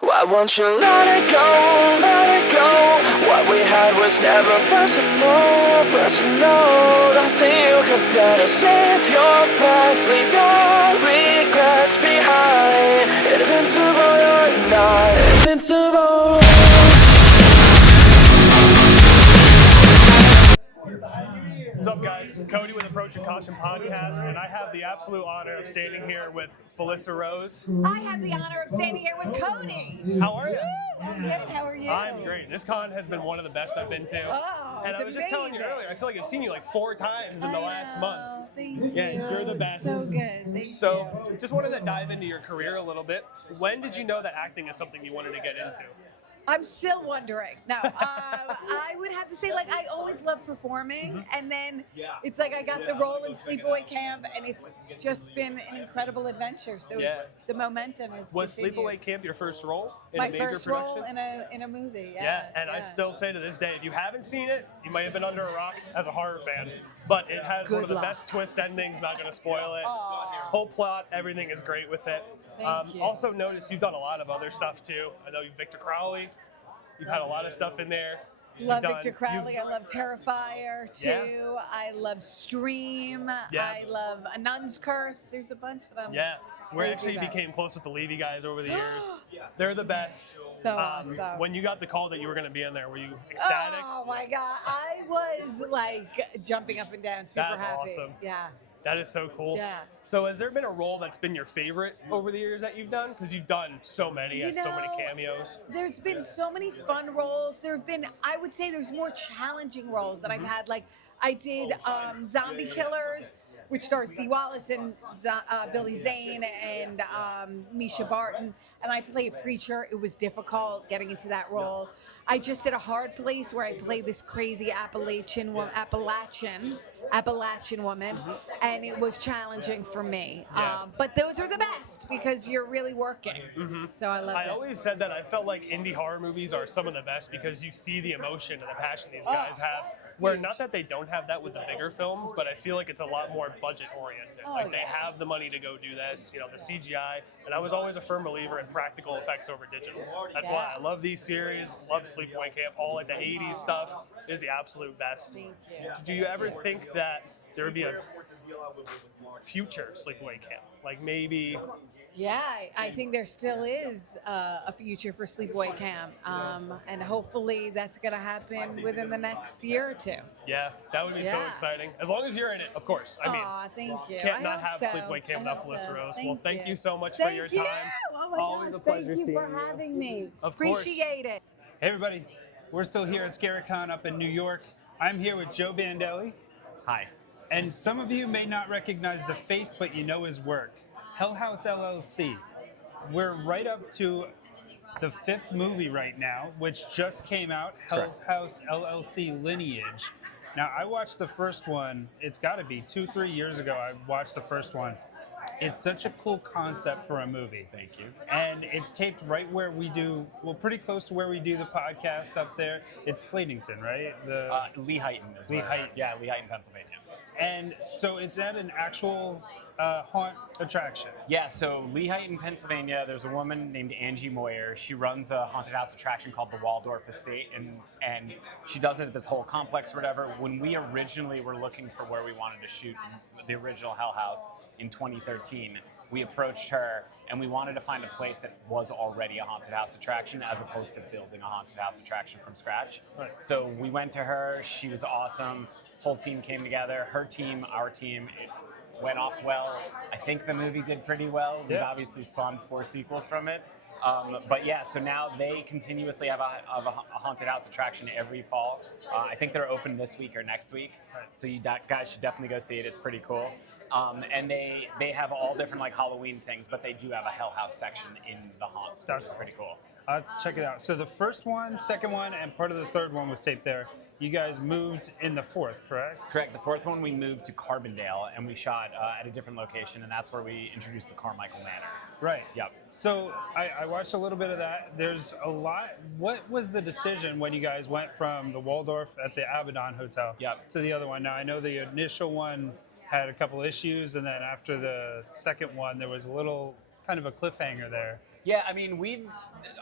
Why won't you let it go, let it go? What we had was never personal, personal. Nothing you could better save your breath, leave your regrets behind. Invincible, you're not invincible. What's up, guys? Cody with Approach and Caution Podcast, and I have the absolute honor of standing here with Felissa Rose. I have the honor of standing here with Cody. How are you? I'm good. How are you? I'm great. This con has been one of the best I've been to. Oh, and I was just telling you earlier, I feel like I've seen you like 4 times in the last month. Thank you. Yeah, you're the best. So good. Thank So, just wanted to dive into your career a little bit. When did you know that acting is something you wanted to get into? I'm still wondering. No, I would have to say, like, I always loved performing, and then it's like I got the role in Sleepaway Camp, and it's just been an incredible adventure. So it's the momentum is. Was continued. Sleepaway Camp your first role in My a major first production? role in a movie. And I still say to this day, if you haven't seen it, you might have been under a rock as a horror fan. But it has one of the best twist endings. Not going to spoil it. Whole plot, everything is great with it. Thank you. Also, notice you've done a lot of other stuff too. I know you've Victor Crowley. You've had a lot of stuff in there. Love Victor Crowley. I love Terrifier too. Yeah. I love Stream. Yeah. I love A Nun's Curse. There's a bunch that I'm. Yeah. We crazy actually about. became close with the Levy guys over the years. They're the best. So awesome. When you got the call that you were going to be in there, were you ecstatic? Oh my God. I was like jumping up and down, super That's happy. awesome. Yeah. That is so cool. Yeah. So has there been a role that's been your favorite over the years that you've done? Because you've done so many, and so many cameos. There's been so many fun roles. There have been, I would say there's more challenging roles that I've had. Like I did Zombie Killers, which stars Dee Wallace and Billy Zane and Misha Barton. And I played a preacher. It was difficult getting into that role. I just did A Hard Place where I played this crazy Appalachian woman, and it was challenging for me. But those are the best because you're really working. So I love it. I always said that I felt like indie horror movies are some of the best because you see the emotion and the passion these guys have. Where not that they don't have that with the bigger films, but I feel like it's a lot more budget oriented. They have the money to go do this, you know, the CGI. And I was always a firm believer in practical effects over digital. That's why I love these series, love Sleepaway Camp, all like the 80s stuff is the absolute best. Thank you. Do you ever think that there would be a future Sleepaway Camp? Like maybe... Yeah, I think there still is a future for Sleepaway Camp, and hopefully that's going to happen within the next year or two. Yeah, that would be so exciting. As long as you're in it, of course. I mean, thank you. Can't not have Sleepaway Camp without Felissa Rose. Well, thank you so much Thank for your you. time. Oh my Always gosh, a pleasure thank you seeing for having me. Of course. Appreciate it. Hey everybody, we're still here at ScareCon up in New York. I'm here with Joe Bandelli. Hi. And some of you may not recognize the face, but you know his work. Hell House LLC. We're right up to the 5th movie right now, which just came out, Hell House LLC Lineage. Now, I watched the first one, it's got to be 2-3 years ago, I watched the first one. It's such a cool concept for a movie. Thank you. And it's taped right where we do, well, pretty close to where we do the podcast up there. It's Slatington, right? Lehighton is Lehighton. Yeah, Lehighton, Pennsylvania. And so it's at an actual haunt attraction. Yeah, so Lehighton, Pennsylvania, there's a woman named Angie Moyer. She runs a haunted house attraction called the Waldorf Estate, and she does it at this whole complex or whatever. When we originally were looking for where we wanted to shoot the original Hell House in 2013, we approached her and we wanted to find a place that was already a haunted house attraction as opposed to building a haunted house attraction from scratch. Right. So we went to her, she was awesome. Whole team came together, her team, our team. It went off well. I think the movie did pretty well. We've obviously spawned 4 sequels from it. But yeah, so now they continuously have a haunted house attraction every fall. I think they're open this week or next week. So you guys should definitely go see it. It's pretty cool. And they have all different like Halloween things, but they do have a Hell House section in the haunt, which is pretty cool. I'll have to check it out. So the first one, second one, and part of the third one was taped there. You guys moved in the 4th, correct? Correct. The 4th one we moved to Carbondale, and we shot at a different location, and that's where we introduced the Carmichael Manor. Right. Yep. So I watched a little bit of that. There's a lot. What was the decision when you guys went from the Waldorf at the Abaddon Hotel to the other one? Now, I know the initial one had a couple issues, and then after the second one, there was a little kind of a cliffhanger there. Yeah, I mean,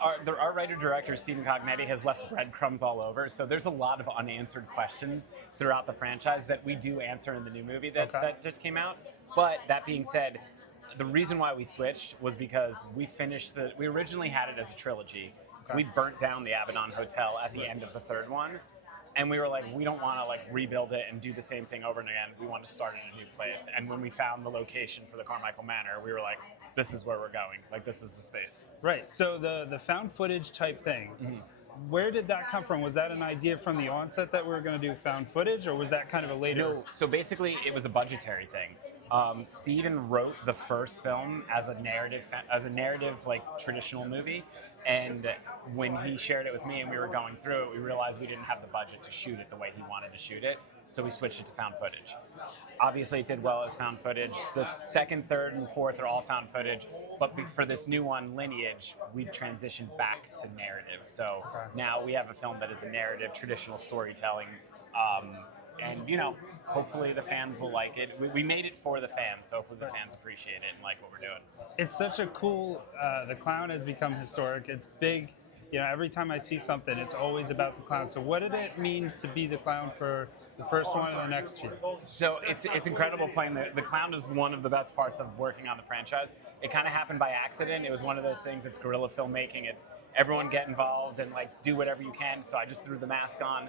our writer-director, Stephen Cognetti, has left breadcrumbs all over, so there's a lot of unanswered questions throughout the franchise that we do answer in the new movie that just came out. But that being said, the reason why we switched was because we originally had it as a trilogy. We burnt down the Abaddon Hotel at the end of the third one. And we were like, we don't want to like rebuild it and do the same thing over and again. We want to start in a new place. And when we found the location for the Carmichael Manor, we were like, this is where we're going. Like, this is the space. Right. So the found footage type thing, where did that come from? Was that an idea from the onset that we were going to do found footage, or was that kind of a later? No. So basically, it was a budgetary thing. Steven wrote the first film as a narrative like traditional movie. And when he shared it with me and we were going through it, we realized we didn't have the budget to shoot it the way he wanted to shoot it. So we switched it to found footage. Obviously, it did well as found footage. The second, third, and fourth are all found footage. But for this new one, Lineage, we've transitioned back to narrative. So now we have a film that is a narrative, traditional storytelling. And, you know, hopefully the fans will like it. We made it for the fans, so hopefully the fans appreciate it and like what we're doing. It's such a cool, the clown has become historic. It's big. You know, every time I see something, it's always about the clown. So what did it mean to be the clown for the first one and the next few? So it's incredible playing the clown is one of the best parts of working on the franchise. It kind of happened by accident. It was one of those things, it's guerrilla filmmaking. It's everyone get involved and like do whatever you can. So I just threw the mask on.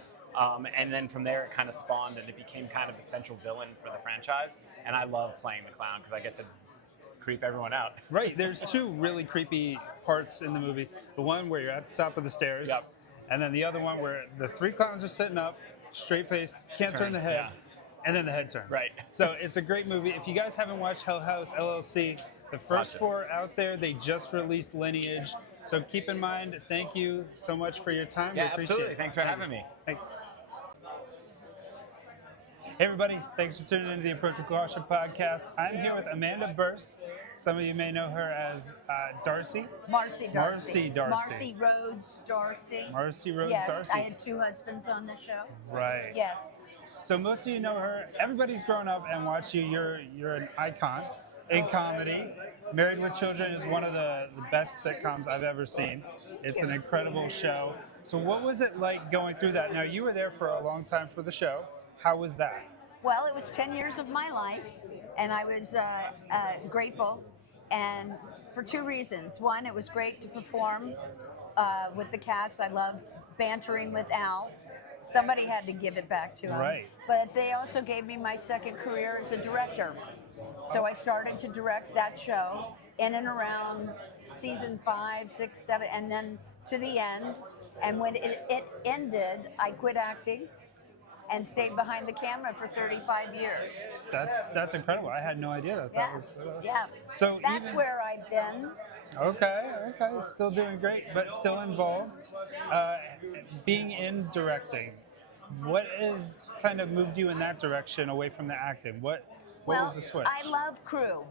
And then from there, it kind of spawned and it became kind of the central villain for the franchise. And I love playing the clown because I get to creep everyone out. Right. There's two really creepy parts in the movie. The one where you're at the top of the stairs. Yep. And then the other one where the three clowns are sitting up, straight face, can't turn the head. Yeah. And then the head turns. Right. So it's a great movie. If you guys haven't watched Hell House LLC, the first four out there, they just released Lineage. So keep in mind, thank you so much for your time. Yeah, we appreciate absolutely. it. Thanks for having me. Thank you. Hey everybody, thanks for tuning into the Approach with Caution podcast. I'm here with Amanda Bearse. Some of you may know her as Darcy. Marcy Darcy. Marcy Rhodes Darcy. Marcy Rhodes yes, Darcy. I had two husbands on the show. Right. Yes. So most of you know her. Everybody's grown up and watched you. You're an icon in comedy. Married with Children is one of the best sitcoms I've ever seen. It's an incredible show. So what was it like going through that? Now you were there for a long time for the show. How was that? Well, it was 10 years of my life, and I was grateful, and for two reasons. One, it was great to perform with the cast. I loved bantering with Al. Somebody had to give it back to him. Right. But they also gave me my second career as a director. So I started to direct that show in and around season 5, 6, 7, and then to the end. And when it ended, I quit acting and stayed behind the camera for 35 years. That's incredible. I had no idea that Yeah, was. yeah. So That's where I've been. Okay. Still doing great, but still involved. Being in directing, what has kind of moved you in that direction away from the acting? What was the switch? I love crew.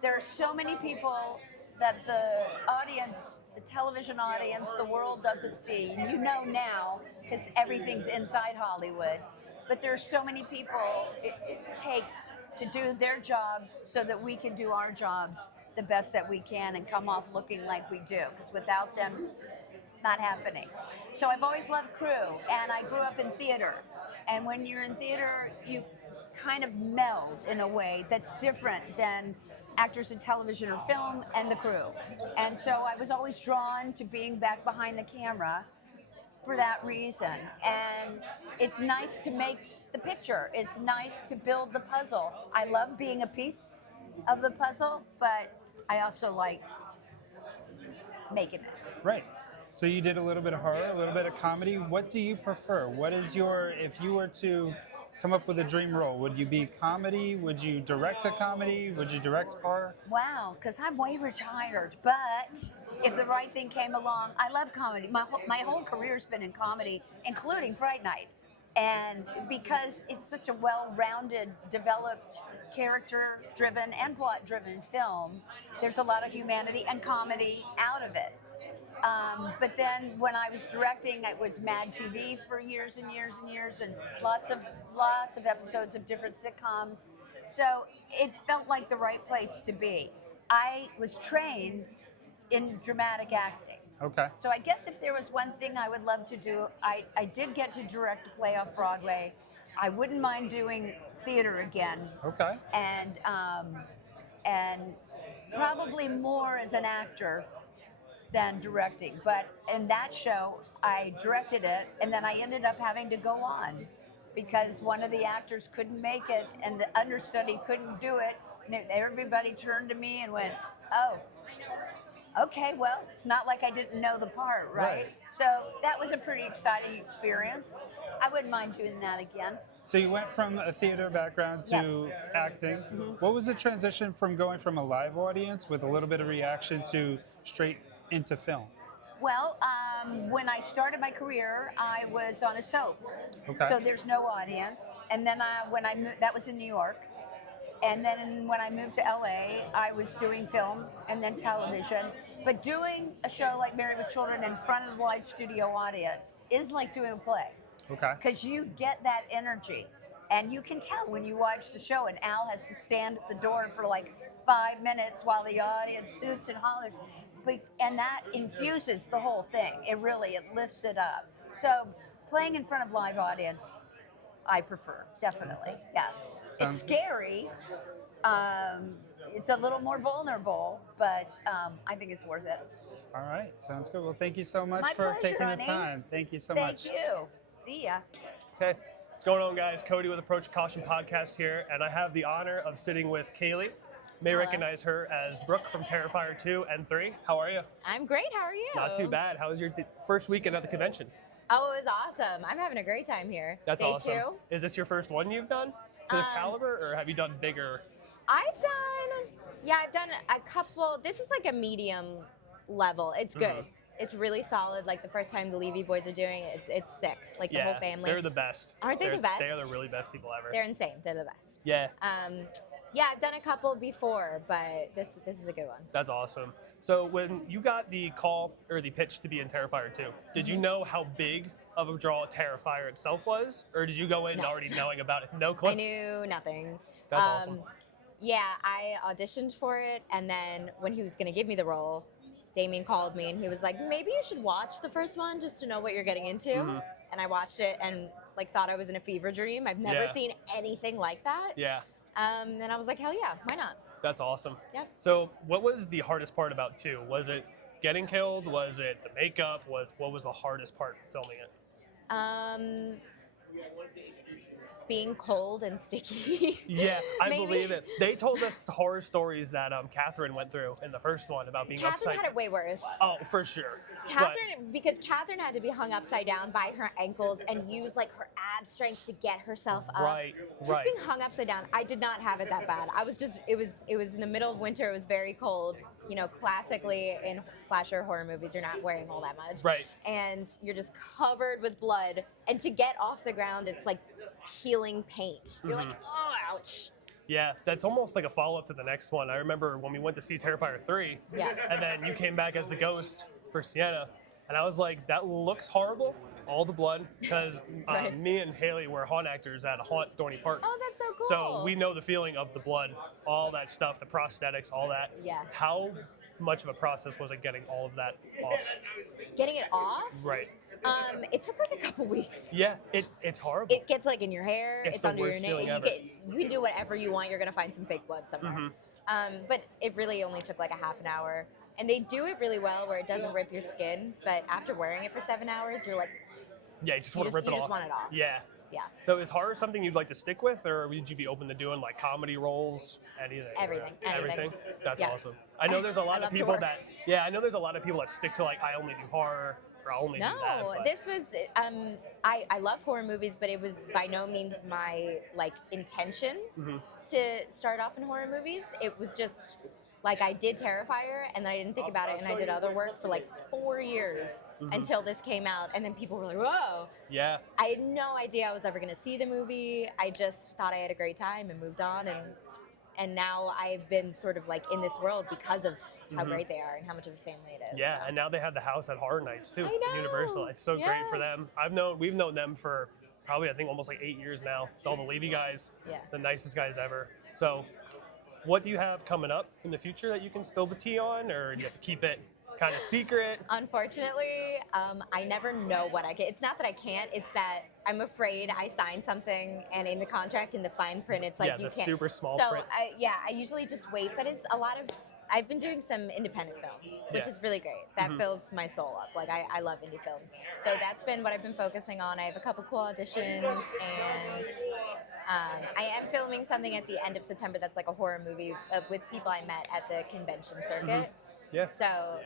There are so many people that the audience, the television audience, the world doesn't see. You know now, because everything's inside Hollywood. But there's so many people it takes to do their jobs so that we can do our jobs the best that we can and come off looking like we do. Because without them, not happening. So I've always loved crew, and I grew up in theater. And when you're in theater, you kind of meld in a way that's different than actors in television or film and the crew. And so I was always drawn to being back behind the camera for that reason. And it's nice to make the picture. It's nice to build the puzzle. I love being a piece of the puzzle, but I also like making it. Right. So you did a little bit of horror, a little bit of comedy. What do you prefer? What is if you were to come up with a dream role, would you be comedy? Would you direct a comedy? Would you direct horror? Wow, because I'm way retired, but if the right thing came along, I love comedy. My whole career's been in comedy, including Fright Night. And because it's such a well-rounded, developed, character-driven and plot-driven film, there's a lot of humanity and comedy out of it. But then when I was directing, it was Mad TV for years and years and years, and lots of episodes of different sitcoms. So it felt like the right place to be. I was trained in dramatic acting. Okay. So I guess if there was one thing I would love to do, I did get to direct a play off Broadway. I wouldn't mind doing theater again, Okay. and probably more as an actor than directing. But in that show, I directed it, and then I ended up having to go on because one of the actors couldn't make it, and the understudy couldn't do it. And everybody turned to me and went, "Oh, okay, well, it's not like I didn't know the part, right?" So that was a pretty exciting experience. I wouldn't mind doing that again. So you went from a theater background to acting. What was the transition from going from a live audience with a little bit of reaction to straight into film? Well, when I started my career, I was on a soap. Okay. So there's no audience. And then when I moved, that was in New York. And then when I moved to LA, I was doing film and then television. But doing a show like Married with Children in front of a live studio audience is like doing a play. Okay. Because you get that energy. And you can tell when you watch the show, and Al has to stand at the door for like 5 minutes while the audience hoots and hollers. And that infuses the whole thing. It lifts it up. So playing in front of live audience, I prefer, definitely. Yeah. It's scary. It's a little more vulnerable, but I think it's worth it. All right. Sounds good. Well, thank you so much My for pleasure, taking the honey. time. Thank you so much. Thank you. See ya. Okay, what's going on, guys? Cody with Approach Caution Podcast here, and I have the honor of sitting with Kailey. You may recognize her as Brooke from Terrifier 2 and 3. How are you? I'm great. How are you? Not too bad. How was your first weekend at the convention? Oh, it was awesome. I'm having a great time here. That's Day awesome. 2. Is this your first one you've done to this caliber, or have you done bigger? I've done a couple. This is like a medium level. It's good. It's really solid. Like the first time the Levy boys are doing it, it's sick. Like the whole family. They're the best. Aren't they the best? They are the really best people ever. They're insane. They're the best. Yeah. Yeah, I've done a couple before, but this is a good one. That's awesome. So when you got the call or the pitch to be in Terrifier 2, did you know how big of a draw Terrifier itself was? Or did you go in already knowing about it? No clue? I knew nothing. That's awesome. Yeah, I auditioned for it, and then when he was going to give me the role, Damien called me and he was like, maybe you should watch the first one just to know what you're getting into. And I watched it and like thought I was in a fever dream. I've never seen anything like that. Yeah. And I was like, hell yeah, why not? That's awesome. Yep. So what was the hardest part about 2? Was it getting killed? Was it the makeup? What was the hardest part filming it? Being cold and sticky. Yeah, I Maybe. believe it. They told us horror stories that Catherine went through in the first one about being Catherine upside. had it way worse. Oh, for sure. Because Catherine had to be hung upside down by her ankles and use like her ab strength to get herself up. Right. Just being hung upside down. I did not have it that bad. It was in the middle of winter. It was very cold. You know, classically in slasher horror movies, you're not wearing all that much. Right. And you're just covered with blood. And to get off the ground, it's like peeling paint. You're like, oh, ouch. Yeah, that's almost like a follow-up to the next one. I remember when we went to see Terrifier 3, and then you came back as the ghost for Sienna, and I was like, that looks horrible, all the blood, because me and Haley were haunt actors at a haunt Dorney Park. Oh, that's so cool. So we know the feeling of the blood, all that stuff, the prosthetics, all that. Yeah. How much of a process was it getting all of that off? Getting it off? Right. It took like a couple weeks. Yeah, it's horrible. It gets like in your hair, It's it's the under your worst nail. feeling ever. You can do whatever you want. You're gonna find some fake blood somewhere. But it really only took like a half an hour. And they do it really well where it doesn't rip your skin. But after wearing it for 7 hours, you're like, Yeah, you just want to rip it you off. just want it off. Yeah. Yeah. So is horror something you'd like to stick with, or would you be open to doing like comedy roles, anything? Everything. Everything? That's Yeah. awesome. I know there's a lot I of love to people work. I know there's a lot of people that stick to like, I only do horror, or I only do that. No, but- this was, I love horror movies, but it was by no means my like intention to start off in horror movies. It was just like I did Terrifier and then I didn't think about it and I did other work for like 4 years until this came out, and then people were like, whoa. Yeah. I had no idea I was ever going to see the movie. I just thought I had a great time and moved on, and now I've been sort of like in this world because of how great they are and how much of a family it is. Yeah, so. and now they have the house at Horror Nights too. I know. Universal. It's so great Yeah. for them. We've known them for probably I think almost like 8 years now. All the Levy guys, Yeah. the nicest guys ever. So, what do you have coming up in the future that you can spill the tea on, or do you have to keep it kind of secret? Unfortunately, I never know what I get. It's not that I can't, it's that I'm afraid I sign something and in the contract, in the fine print, it's like Yeah, you the can't. super small so print. I usually just wait, but it's a lot of, I've been doing some independent film, which Yeah. is really great. That fills my soul up. Like, I love indie films. So that's been what I've been focusing on. I have a couple cool auditions, and I am filming something at the end of September that's like a horror movie with people I met at the convention circuit. Yeah. So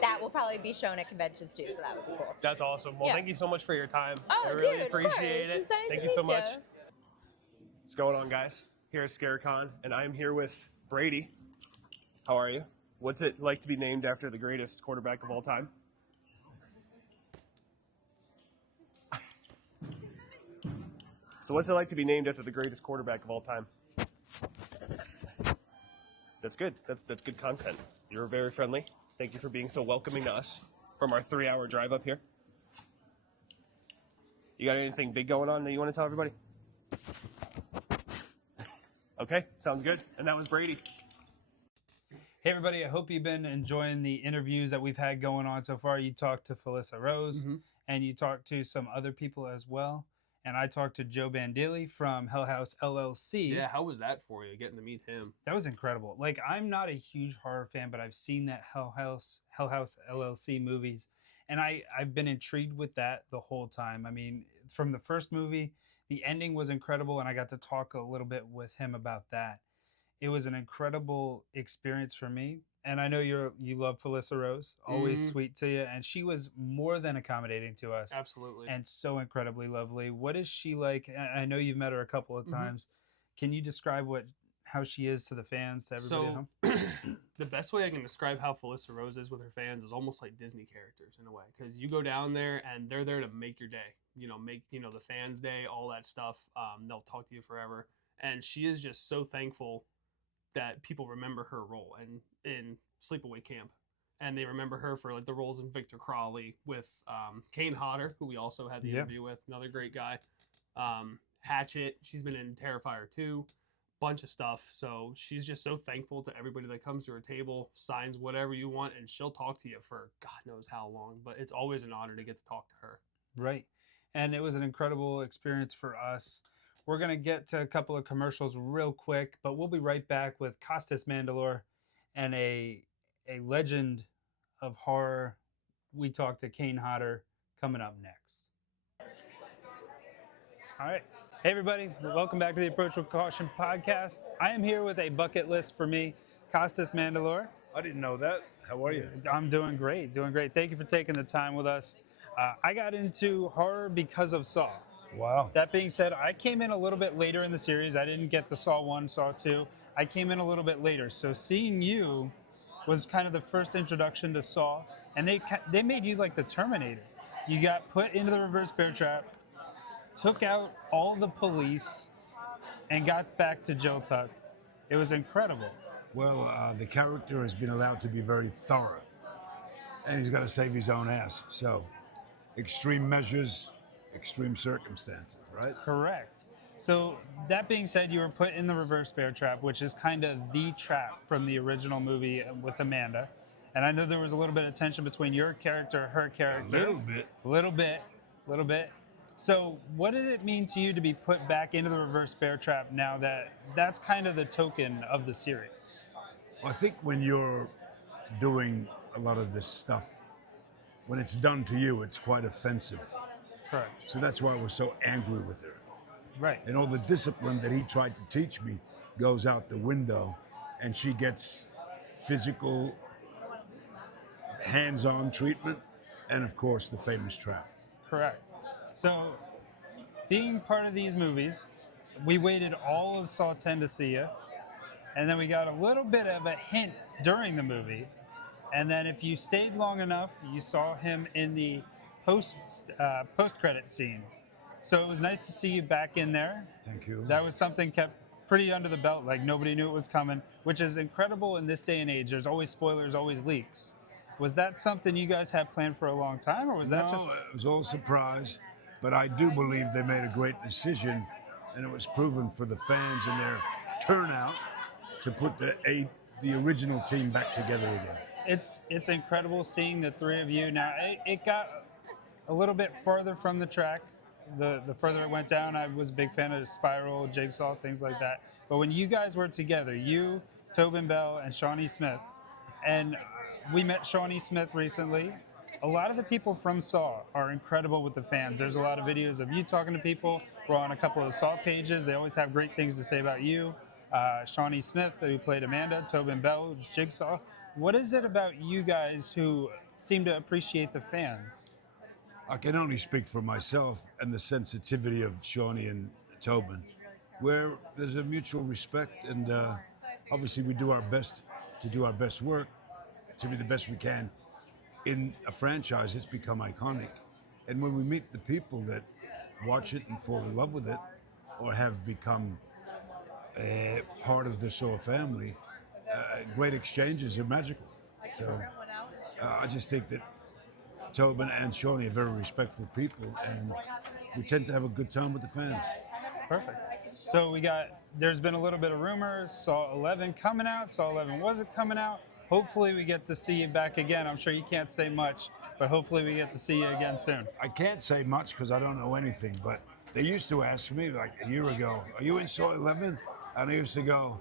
that will probably be shown at conventions too, so that would be cool. That's awesome. Well, Yeah. thank you so much for your time. Oh, I really dude, appreciate of course. it. It's so nice Thank to you so meet much. you. What's going on, guys? Here at ScareCon, and I'm here with Brady. How are you? What's it like to be named after the greatest quarterback of all time? So what's it like to be named after the greatest quarterback of all time? That's good. That's good content. You're very friendly. Thank you for being so welcoming to us from our 3-hour drive up here. You got anything big going on that you want to tell everybody? Okay, sounds good. And that was Brady. Hey everybody, I hope you've been enjoying the interviews that we've had going on so far. You talked to Felissa Rose, and you talked to some other people as well. And I talked to Joe Bandelli from Hell House LLC. Yeah, how was that for you, getting to meet him? That was incredible. Like, I'm not a huge horror fan, but I've seen that Hell House LLC movies, and I've been intrigued with that the whole time. I mean, from the first movie, the ending was incredible, and I got to talk a little bit with him about that. It was an incredible experience for me. And I know you love Felissa Rose, always sweet to you. And she was more than accommodating to us. Absolutely. And so incredibly lovely. What is she like? I know you've met her a couple of times. Can you describe how she is to the fans, to everybody at home? The best way I can describe how Felissa Rose is with her fans is almost like Disney characters in a way. Because you go down there and they're there to make your day. Make the fans' day, all that stuff. They'll talk to you forever. And she is just so thankful that people remember her role in Sleepaway Camp, and they remember her for like the roles in Victor Crawley with Kane Hodder, who we also had the interview with, another great guy. Hatchet, she's been in Terrifier 2, bunch of stuff. So she's just so thankful to everybody that comes to her table, signs whatever you want, and she'll talk to you for God knows how long. But it's always an honor to get to talk to her. Right, and it was an incredible experience for us. We're going to get to a couple of commercials real quick, but we'll be right back with Costas Mandylor and a legend of horror. We talk to Kane Hodder coming up next. All right. Hey, everybody. Welcome back to the Approach with Caution podcast. I am here with a bucket list for me, Costas Mandylor. I didn't know that. How are you? I'm doing great, doing great. Thank you for taking the time with us. I got into horror because of Saw. Wow. That being said, I came in a little bit later in the series. I didn't get the Saw 1, Saw 2. I came in a little bit later. So seeing you was kind of the first introduction to Saw. And they made you like the Terminator. You got put into the reverse bear trap, took out all the police, and got back to jail tuck. It was incredible. Well, the character has been allowed to be very thorough. And he's got to save his own ass. So, extreme measures, extreme circumstances, right? Correct. So that being said, you were put in the reverse bear trap, which is kind of the trap from the original movie with Amanda. And I know there was a little bit of tension between your character, her character. A little bit. So what did it mean to you to be put back into the reverse bear trap now that that's kind of the token of the series? Well, I think when you're doing a lot of this stuff, when it's done to you, it's quite offensive. Correct. So that's why I was so angry with her. Right. And all the discipline that he tried to teach me goes out the window, and she gets physical, hands-on treatment, and of course the famous trap. Correct. So being part of these movies, we waited all of Saw 10 to see you, and then we got a little bit of a hint during the movie, and then if you stayed long enough, you saw him in the post-credit scene. So it was nice to see you back in there. Thank you. That was something kept pretty under the belt, like nobody knew it was coming, which is incredible in this day and age. There's always spoilers, always leaks. Was that something you guys had planned for a long time, or was that just... No, it was all a surprise, but I do believe they made a great decision, and it was proven for the fans and their turnout to put the original team back together again. it's incredible seeing the three of you. Now it got a little bit farther from the track. The further it went down, I was a big fan of Spiral, Jigsaw, things like that. But when you guys were together, you, Tobin Bell, and Shawnee Smith, and we met Shawnee Smith recently. A lot of the people from Saw are incredible with the fans. There's a lot of videos of you talking to people. We're on a couple of Saw pages. They always have great things to say about you. Shawnee Smith, who played Amanda, Tobin Bell, Jigsaw. What is it about you guys who seem to appreciate the fans? I can only speak for myself and the sensitivity of Shawnee and Tobin, where there's a mutual respect, and obviously we do our best to do our best work, to be the best we can. In a franchise, it's become iconic. And when we meet the people that watch it and fall in love with it, or have become part of the Saw family, great exchanges are magical. So I just think that Tobin and Shawnee are very respectful people, and we tend to have a good time with the fans. Perfect. So there's been a little bit of rumor, Saw 11 coming out, Saw 11 wasn't coming out. Hopefully we get to see you back again. I'm sure you can't say much, but hopefully we get to see you again soon. I can't say much because I don't know anything, but they used to ask me like a year ago, are you in Saw 11? And I used to go,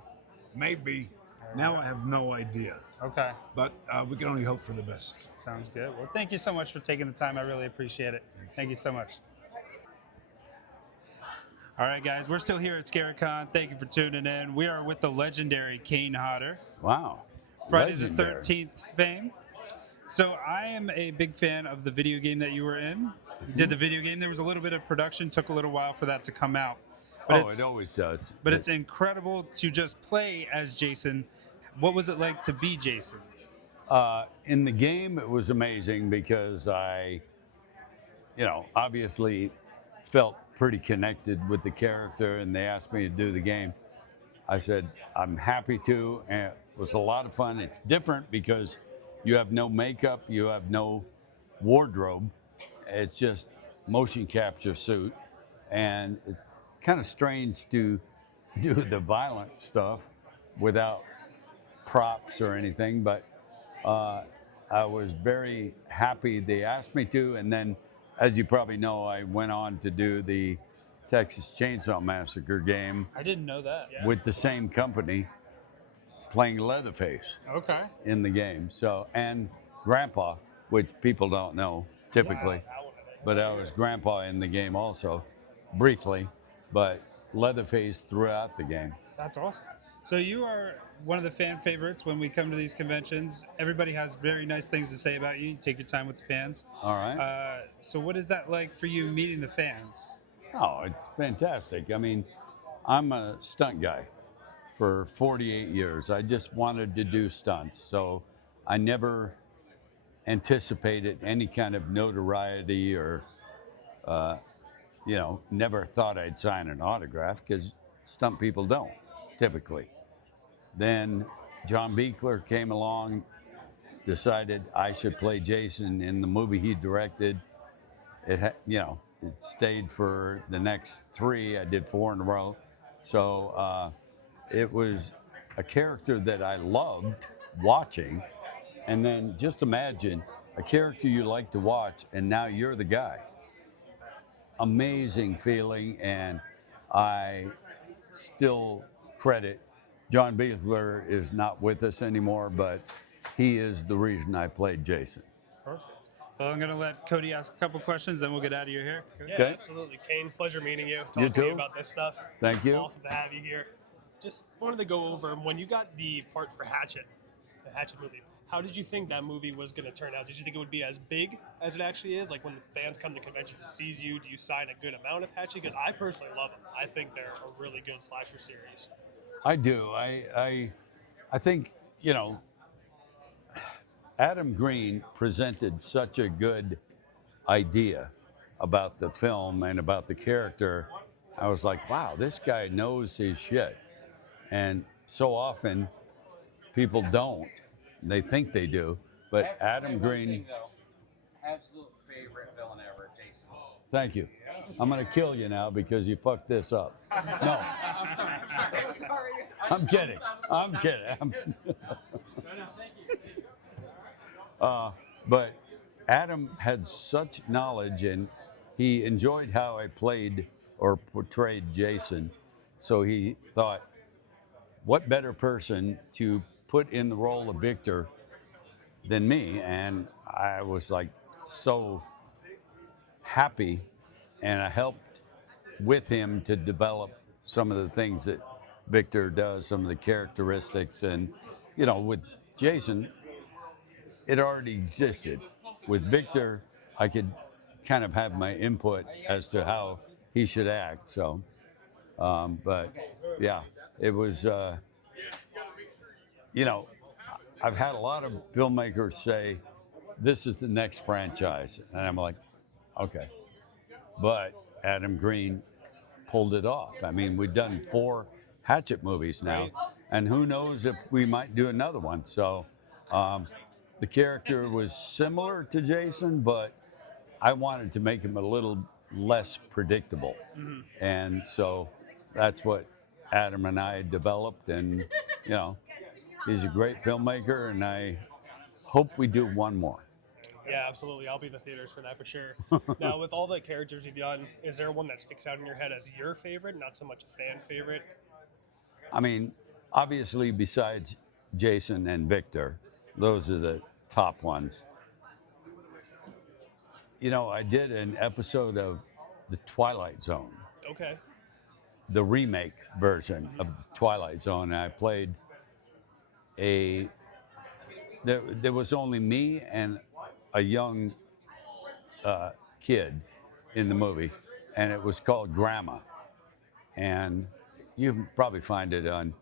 maybe. Now I have no idea. Okay. But we can only hope for the best. Sounds good. Well, thank you so much for taking the time. I really appreciate it. Thanks. Thank you so much. All right, guys, we're still here at ScareCon. Thank you for tuning in. We are with the legendary Kane Hodder. Wow. Friday Legendary. the 13th fame. So I am a big fan of the video game that you were in. You did the video game. There was a little bit of production. Took a little while for that to come out. But It always does. But it's incredible to just play as Jason. What was it like to be Jason? In the game, it was amazing because I, obviously felt pretty connected with the character, and they asked me to do the game. I said, I'm happy to, and it was a lot of fun. It's different because you have no makeup, you have no wardrobe. It's just motion capture suit, and it's kind of strange to do the violent stuff without props or anything, but I was very happy they asked me to. And then, as you probably know, I went on to do the Texas Chainsaw Massacre game I didn't know that. with the same company, playing Leatherface Okay. in the game. So, and Grandpa, which people don't know typically, but I was Grandpa in the game also, briefly, but Leatherface throughout the game. That's awesome. So you are one of the fan favorites when we come to these conventions. Everybody has very nice things to say about you. You take your time with the fans. All right. So what is that like for you meeting the fans? Oh, it's fantastic. I mean, I'm a stunt guy for 48 years. I just wanted to do stunts. So I never anticipated any kind of notoriety or, never thought I'd sign an autograph because stunt people don't typically. Then John Buechler came along, decided I should play Jason in the movie he directed. It stayed for the next 3. I did 4 in a row. So it was a character that I loved watching. And then just imagine a character you like to watch, and now you're the guy. Amazing feeling, and I still credit John Buechler is not with us anymore, but he is the reason I played Jason. Perfect. Well, I'm going to let Cody ask a couple questions, then we'll get out of your hair. Yeah, Okay. absolutely. Kane, pleasure meeting you. Talking to too. you about this stuff. Thank you. Awesome to have you here. Just wanted to go over when you got the part for Hatchet, the Hatchet movie. How did you think that movie was going to turn out? Did you think it would be as big as it actually is? Like when the fans come to conventions and sees you, do you sign a good amount of Hatchet? Because I personally love them. I think they're a really good slasher series. I do. I think, Adam Green presented such a good idea about the film and about the character. I was like, wow, this guy knows his shit. And so often people don't. They think they do. But Adam Green. Absolute favorite villain ever, Jason. Thank you. I'm going to kill you now because you fucked this up. No. I'm sorry. I'm kidding. I'm kidding. But Adam had such knowledge, and he enjoyed how I played or portrayed Jason. So he thought, what better person to put in the role of Victor than me? And I was like so happy, and I helped with him to develop some of the things that Victor does, some of the characteristics. And, you know, with Jason, it already existed. With Victor, I could kind of have my input as to how he should act. So, but yeah, it was, you know, I've had a lot of filmmakers say, this is the next franchise. And I'm like, okay. But Adam Green pulled it off. I mean, we've done 4 Hatchet movies now, and who knows if we might do another one. So the character was similar to Jason, but I wanted to make him a little less predictable. And so that's what Adam and I developed. And, you know, he's a great filmmaker, and I hope we do one more. Yeah, absolutely. I'll be in the theaters for that for sure. Now, with all the characters you've done, is there one that sticks out in your head as your favorite, not so much a fan favorite? I mean, obviously, besides Jason and Victor, those are the top ones. You know, I did an episode of The Twilight Zone, Okay. the remake version of The Twilight Zone, and I played there was only me and a young kid in the movie, and it was called Grandma. And you can probably find it on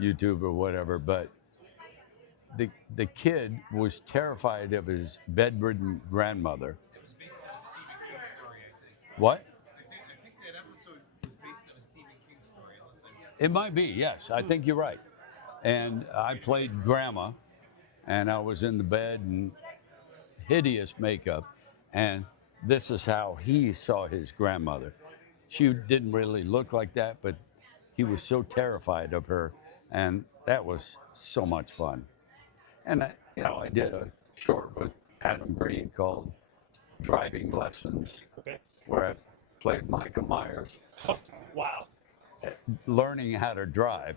YouTube or whatever, but the kid was terrified of his bedridden grandmother. It was based on a Stephen King story, I think. What? I think that episode was based on a Stephen King story, unless It might be, yes. I think you're right. And I played Grandma, and I was in the bed and hideous makeup, and this is how he saw his grandmother. She didn't really look like that, but he was so terrified of her, and that was so much fun. And I did a short with Adam Green called Driving Lessons, Okay. where I played Michael Myers, Wow. learning how to drive.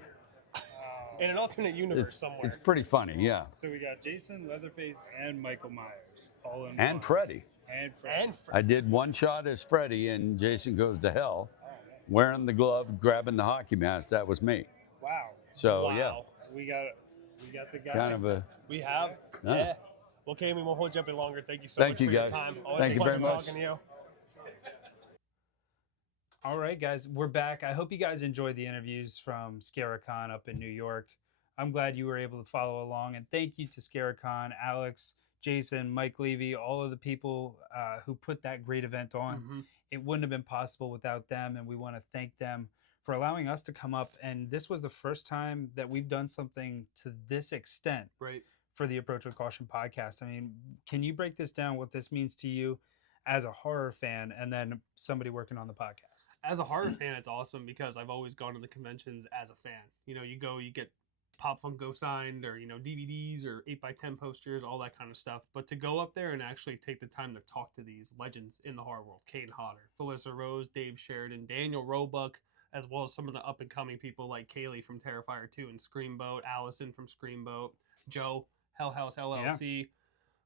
In an alternate universe somewhere. It's pretty funny, yeah. So we got Jason, Leatherface, and Michael Myers all in And one. Freddy. And Freddy. And I did one shot as Freddy in Jason Goes to Hell, wearing the glove, grabbing the hockey mask. That was me. Wow. So wow. yeah, We got the guy. kind of a. We have. Yeah. Yeah. Well, Kane, we won't hold you up any longer. Thank you so Thank much you, for your guys. time. Always Thank a you pleasure very much. talking to you. All right, guys, we're back. I hope you guys enjoyed the interviews from ScaraCon up in New York. I'm glad you were able to follow along, and thank you to ScaraCon, Alex, Jason, Mike Levy, all of the people who put that great event on. Mm-hmm. It wouldn't have been possible without them, and we want to thank them for allowing us to come up. And this was the first time that we've done something to this extent Right. for the Approach with Caution podcast. I mean, can you break this down, what this means to you as a horror fan and then somebody working on the podcast? As a horror fan, it's awesome because I've always gone to the conventions as a fan. You know, you go, you get Pop Funko signed or, DVDs or 8x10 posters, all that kind of stuff. But to go up there and actually take the time to talk to these legends in the horror world, Kane Hodder, Felissa Rose, Dave Sheridan, Daniel Roebuck, as well as some of the up-and-coming people like Kailey from Terrifier 2 and Screamboat, Allison from Screamboat, Joe, Hell House LLC. Yeah.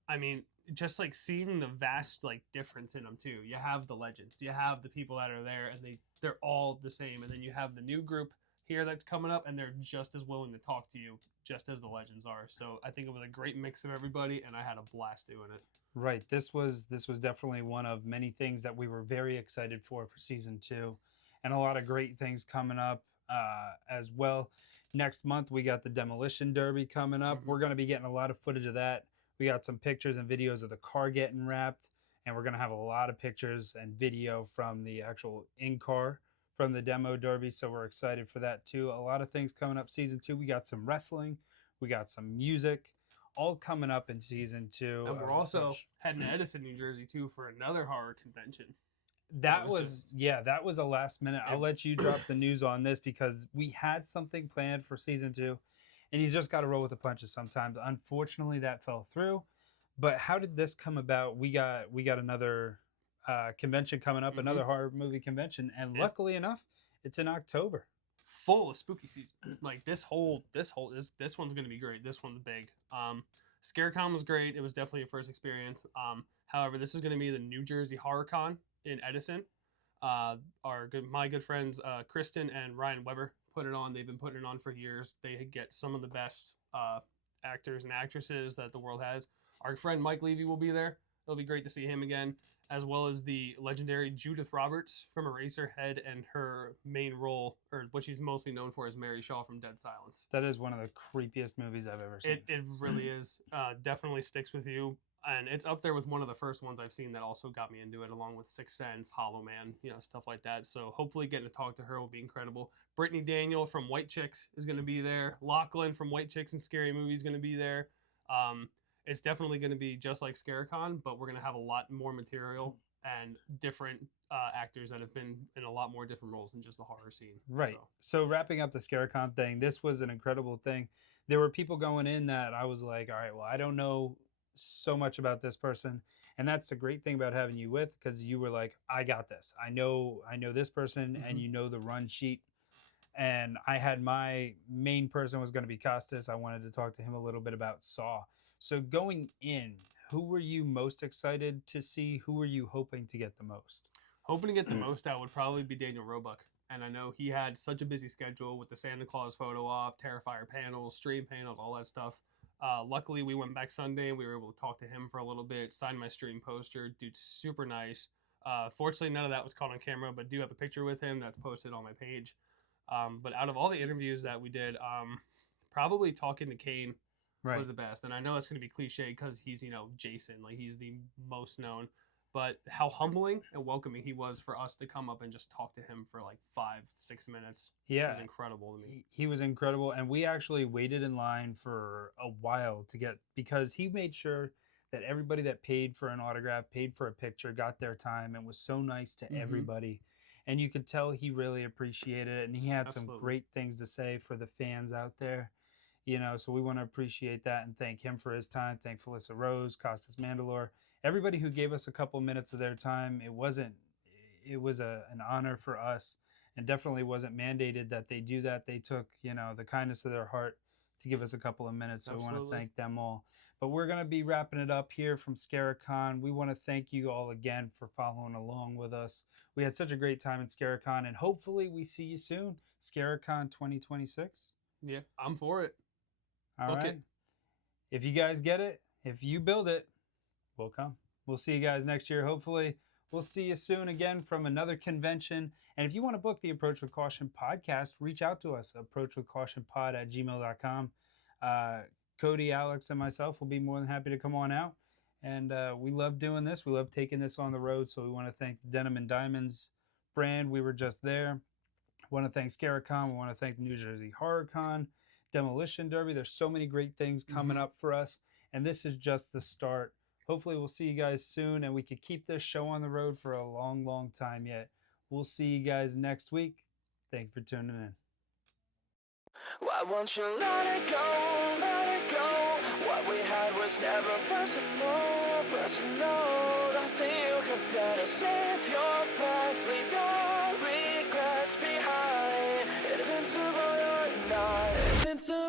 I mean, just like seeing the vast difference in them too. You have the legends, you have the people that are there, and they're all the same. And then you have the new group here that's coming up, and they're just as willing to talk to you, just as the legends are. So I think it was a great mix of everybody, and I had a blast doing it. Right. This was definitely one of many things that we were very excited for season 2, and a lot of great things coming up as well. Next month we got the Demolition Derby coming up. Mm-hmm. We're going to be getting a lot of footage of that. We got some pictures and videos of the car getting wrapped, and we're going to have a lot of pictures and video from the actual in-car from the demo derby, so we're excited for that too. A lot of things coming up season 2. We got some wrestling, we got some music, all coming up in season 2. And we're also heading to Edison, New Jersey too for another horror convention. That was a last minute. I'll let you drop the news on this because we had something planned for season 2, and you just got to roll with the punches sometimes. Unfortunately, that fell through. But how did this come about? We got another convention coming up, another horror movie convention, and luckily enough, it's in October. Full of spooky season. Like this one's gonna be great. This one's big. ScareCon was great. It was definitely a first experience. However, this is gonna be the New Jersey Horror Con in Edison. My good friends Kristen and Ryan Weber put it on. They've been putting it on for years. They get some of the best actors and actresses that the world has. Our friend Mike Levy will be there. It'll be great to see him again, as well as the legendary Judith Roberts from Eraserhead and her main role, or what she's mostly known for, is Mary Shaw from Dead Silence. That is one of the creepiest movies I've ever seen. It really is. Definitely sticks with you. And it's up there with one of the first ones I've seen that also got me into it, along with Sixth Sense, Hollow Man, stuff like that. So hopefully getting to talk to her will be incredible. Brittany Daniel from White Chicks is going to be there. Lachlan from White Chicks and Scary Movie is going to be there. It's definitely going to be just like ScareCon, but we're going to have a lot more material and different actors that have been in a lot more different roles than just the horror scene. Right. So wrapping up the ScareCon thing, this was an incredible thing. There were people going in that I was like, all right, well, I don't know so much about this person, and that's the great thing about having you with, because you were like, I got this. I know this person, and you know the run sheet. And I had my main person was going to be Costas. I wanted to talk to him a little bit about Saw. So going in, who were you most excited to see? Who were you hoping to get the most? Hoping to get the most out would probably be Daniel Roebuck. And I know he had such a busy schedule with the Santa Claus photo op, Terrifier panels, stream panels, all that stuff. Luckily, we went back Sunday and we were able to talk to him for a little bit, sign my stream poster. Dude's super nice. Fortunately, none of that was caught on camera, but do have a picture with him that's posted on my page. But out of all the interviews that we did, probably talking to Kane was the best. And I know that's going to be cliche because he's, Jason, like he's the most known. But how humbling and welcoming he was for us to come up and just talk to him for like 5-6 minutes. Yeah. It was incredible to me. He was incredible. And we actually waited in line for a while to get, because he made sure that everybody that paid for an autograph, paid for a picture, got their time, and was so nice to everybody. And you could tell he really appreciated it. And he had some great things to say for the fans out there. So we want to appreciate that and thank him for his time. Thank Felissa Rose, Costas Mandylor, everybody who gave us a couple minutes of their time. It was an honor for us, and definitely wasn't mandated that they do that. They took, the kindness of their heart to give us a couple of minutes. So we want to thank them all. But we're going to be wrapping it up here from ScareCon. We want to thank you all again for following along with us. We had such a great time at ScareCon, and hopefully we see you soon. ScareCon 2026. Yeah, I'm for it. All right. If you guys get it, if you build it, we'll come. We'll see you guys next year. Hopefully, we'll see you soon again from another convention. And if you want to book the Approach with Caution podcast, reach out to us, approachwithcautionpod@gmail.com. Cody, Alex, and myself will be more than happy to come on out. And we love doing this. We love taking this on the road. So we want to thank the Denim and Diamonds brand. We were just there. We want to thank ScareCon. We want to thank the New Jersey Horror Con, Demolition Derby. There's so many great things coming up for us. And this is just the start. Hopefully we'll see you guys soon, and we could keep this show on the road for a long, long time yet. We'll see you guys next week. Thank you for tuning in. Why won't you let it go, let it go? What we had was never personal, personal. Nothing you could better save your breath, leave your regrets behind. Invincible you're not, invincible.